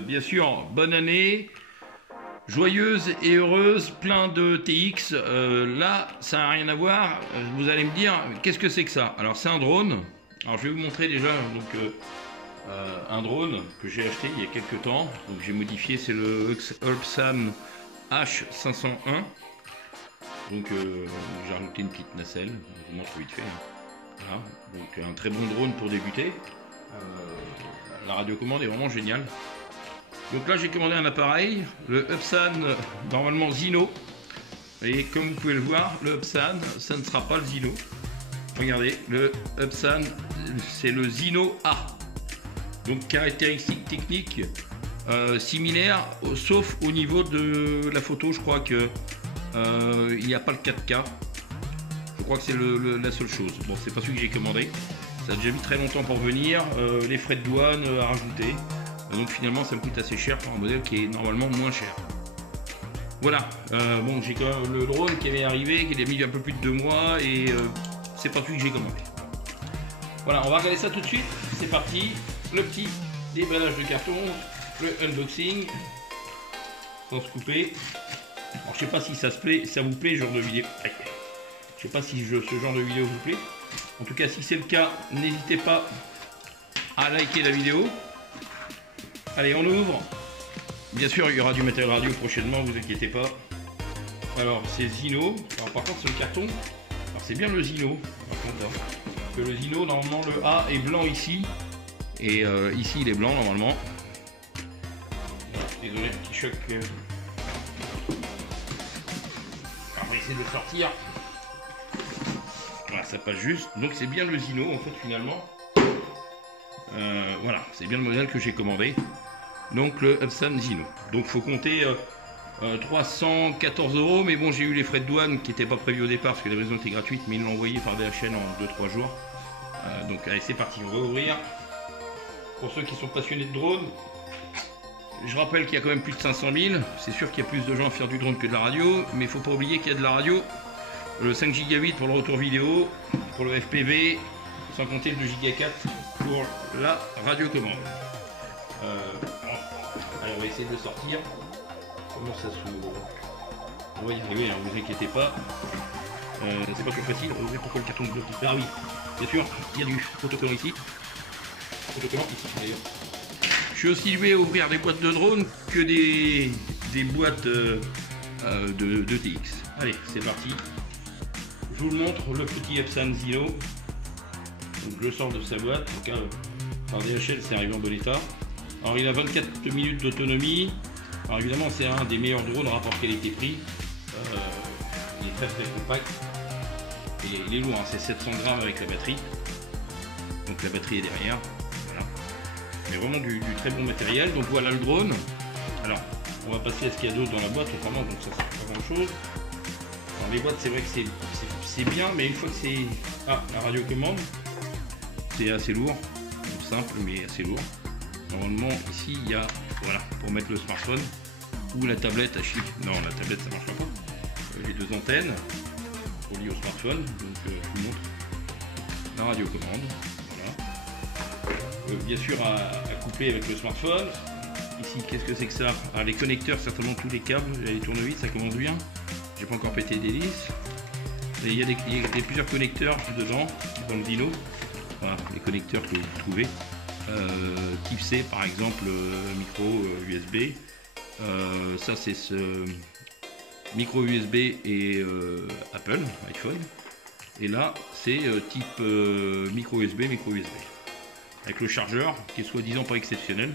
bien sûr, bonne année, joyeuse et heureuse, plein de TX. Là, ça n'a rien à voir. Vous allez me dire, qu'est-ce que c'est que ça? Alors, c'est un drone. Alors, je vais vous montrer déjà un drone que j'ai acheté il y a quelques temps. Donc, j'ai modifié, c'est le Ulpsan H501. Donc, j'ai rajouté une petite nacelle. Je vous montre vite fait. Voilà. Donc, un très bon drone pour débuter. La radiocommande est vraiment géniale. Donc là j'ai commandé un appareil, le Upsan, normalement Zino. Et comme vous pouvez le voir, le Upsan, ça ne sera pas le Zino. Regardez, le Upsan, c'est le Zino A. Donc caractéristiques techniques similaires, sauf au niveau de la photo, je crois que il n'y a pas le 4K. Je crois que c'est la seule chose. Bon, c'est pas celui que j'ai commandé. Ça a déjà mis très longtemps pour venir, les frais de douane à rajouter. Donc finalement ça me coûte assez cher pour un modèle qui est normalement moins cher. Voilà, bon j'ai quand même le drone qui avait arrivé, qui a mis un peu plus de 2 mois et c'est pas celui que j'ai commandé. Voilà, on va regarder ça tout de suite, c'est parti. Le petit déballage de carton, le unboxing, sans se couper. Alors je sais pas si ça vous plaît ce genre de vidéo. Je sais pas si ce genre de vidéo vous plaît. En tout cas, si c'est le cas, n'hésitez pas à liker la vidéo. Allez, on ouvre. Bien sûr, il y aura du matériel radio prochainement, vous inquiétez pas. Alors, c'est Zino. Alors, par contre, c'est le carton. Alors, c'est bien le Zino. Par contre, hein. Parce que le Zino, normalement, le A est blanc ici. Et ici, il est blanc, normalement. Désolé, petit choc. On va essayer de le sortir. Voilà, ça passe juste. Donc c'est bien le Zino en fait finalement. Voilà, c'est bien le modèle que j'ai commandé. Donc le Upsan Zino. Donc faut compter 314 €. Mais bon, j'ai eu les frais de douane qui n'étaient pas prévus au départ parce que la livraison était gratuite, mais ils l'ont envoyé par DHL en 2-3 jours. Donc allez, c'est parti, on va ouvrir. Pour ceux qui sont passionnés de drone, je rappelle qu'il y a quand même plus de 500 000. C'est sûr qu'il y a plus de gens à faire du drone que de la radio, mais il ne faut pas oublier qu'il y a de la radio. Le 5 Go pour le retour vidéo, pour le FPV, sans compter le 2 Go 4 pour la radiocommande. Allez, on va essayer de le sortir. Comment ça s'ouvre? On va y arriver, ne vous inquiétez pas. C'est pas trop facile. Pourquoi le carton bloque? Ah oui, bien sûr, il y a du autocollant ici. Autocollant ici d'ailleurs. Je suis aussi doué à ouvrir des boîtes de drone que des boîtes de TX. Allez, c'est parti. Je vous le montre, le petit Upsan Zino. Donc, je le sors de sa boîte. Donc, par DHL, c'est arrivé en bon état. Alors, il a 24 minutes d'autonomie. Alors, évidemment, c'est un des meilleurs drones rapport qualité-prix. Il est très très compact. Et il est lourd, hein, c'est 700 grammes avec la batterie. Donc, la batterie est derrière. Voilà. Mais vraiment du très bon matériel. Donc, voilà le drone. Alors, on va passer à ce qu'il y a d'autre dans la boîte. Autrement, donc ça ne sert pas grand chose. Alors, les boîtes, c'est vrai que c'est bien, mais une fois que c'est... Ah, la radiocommande, c'est assez lourd, simple mais assez lourd. Normalement ici il y a, voilà, pour mettre le smartphone ou la tablette à chiffre. Non, la tablette ça marche pas. Les 2 antennes pour lier au smartphone, donc je vous montre la radiocommande. Voilà. Bien sûr à couper avec le smartphone. Ici, qu'est-ce que c'est que ça? Ah, les connecteurs, certainement tous les câbles, les tournevis, ça commence bien. J'ai pas encore pété d'hélice. Et il y a plusieurs connecteurs dedans, dans le Zino. Voilà, les connecteurs que vous trouvez. Type C par exemple, micro USB. Ça c'est ce micro USB et Apple, iPhone. Et là c'est type micro USB, avec le chargeur qui est soi-disant pas exceptionnel.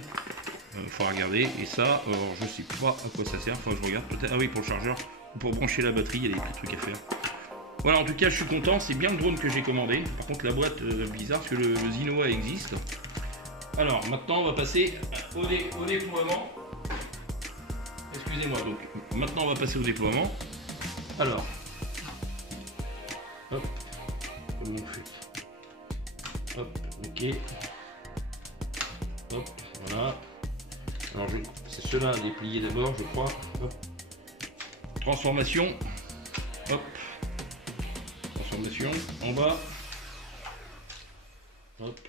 Il faudra regarder. Et ça, alors, je sais pas à quoi ça sert. Enfin, je regarde peut-être. Ah oui, pour le chargeur, pour brancher la batterie, il y a des petits trucs à faire. Voilà, en tout cas, je suis content. C'est bien le drone que j'ai commandé. Par contre, la boîte bizarre parce que le Zino A existe. Alors, maintenant, on va passer au déploiement. Excusez-moi. Donc, maintenant, on va passer au déploiement. Alors, hop, comment on fait? Hop, ok. Hop, voilà. Alors, c'est cela à déplier d'abord, je crois. Hop. Transformation. Hop. Transformation en bas. Hop.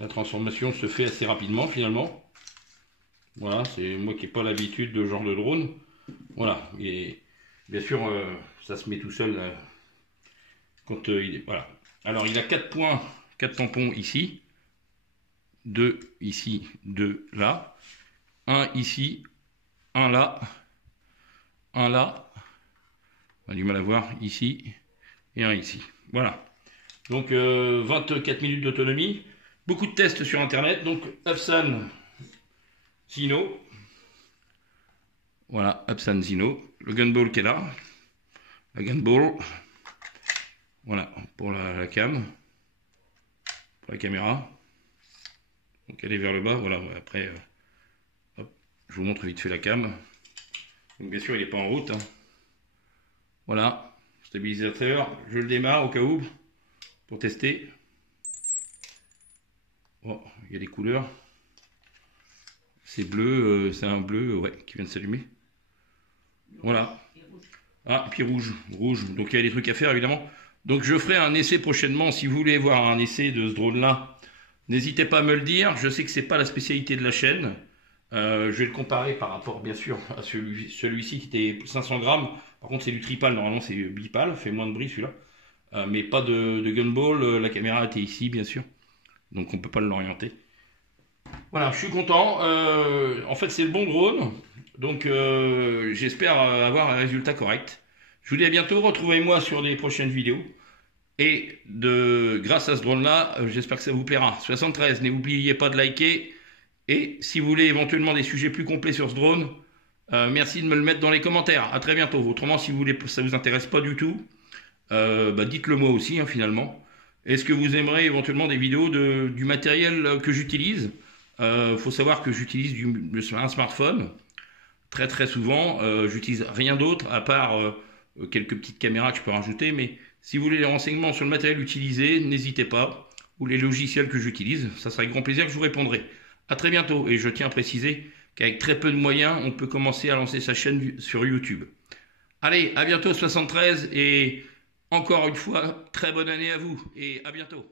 La transformation se fait assez rapidement finalement. Voilà, c'est moi qui n'ai pas l'habitude de ce genre de drone. Voilà, et bien sûr, ça se met tout seul quand il est. Voilà. Alors, il a 4 points, 4 tampons ici, 2 ici, 2 là, un ici, un là, un là, on a du mal à voir ici, et un ici. Voilà. Donc 24 minutes d'autonomie. Beaucoup de tests sur internet. Donc Epson Zino. Voilà, Epson Zino. Le gunball qui est là. La gunball. Voilà, pour la cam. Pour la caméra. Donc elle est vers le bas. Voilà, après, hop, je vous montre vite fait la cam. Donc bien sûr, il n'est pas en route. Hein. Voilà, stabilisateur. Je le démarre au cas où. Pour tester. Oh, il y a des couleurs. C'est bleu, c'est un bleu ouais, qui vient de s'allumer. Voilà. Ah, et puis rouge. Rouge. Donc il y a des trucs à faire évidemment. Donc je ferai un essai prochainement. Si vous voulez voir un essai de ce drone-là, n'hésitez pas à me le dire. Je sais que c'est pas la spécialité de la chaîne. Je vais le comparer par rapport bien sûr à celui-ci qui était 500 grammes. Par contre c'est du tripal, normalement c'est bipal. Fait moins de bruit celui-là. Mais pas de gunball. La caméra était ici bien sûr. Donc on ne peut pas l'orienter. Voilà, je suis content. En fait, c'est le bon drone. Donc, j'espère avoir un résultat correct. Je vous dis à bientôt. Retrouvez-moi sur les prochaines vidéos. Et grâce à ce drone-là, j'espère que ça vous plaira. 73, n'oubliez pas de liker. Et si vous voulez éventuellement des sujets plus complets sur ce drone, merci de me le mettre dans les commentaires. À très bientôt. Autrement, si vous voulez, ça vous intéresse pas du tout, dites-le moi aussi, hein, finalement. Est-ce que vous aimerez éventuellement des vidéos du matériel que j'utilise? Faut savoir que j'utilise un smartphone très très souvent. J'utilise rien d'autre à part quelques petites caméras que je peux rajouter. Mais si vous voulez les renseignements sur le matériel utilisé, n'hésitez pas. Ou les logiciels que j'utilise, ça sera avec grand plaisir que je vous répondrai. À très bientôt. Et je tiens à préciser qu'avec très peu de moyens, on peut commencer à lancer sa chaîne sur YouTube. Allez, à bientôt 73 et encore une fois, très bonne année à vous et à bientôt.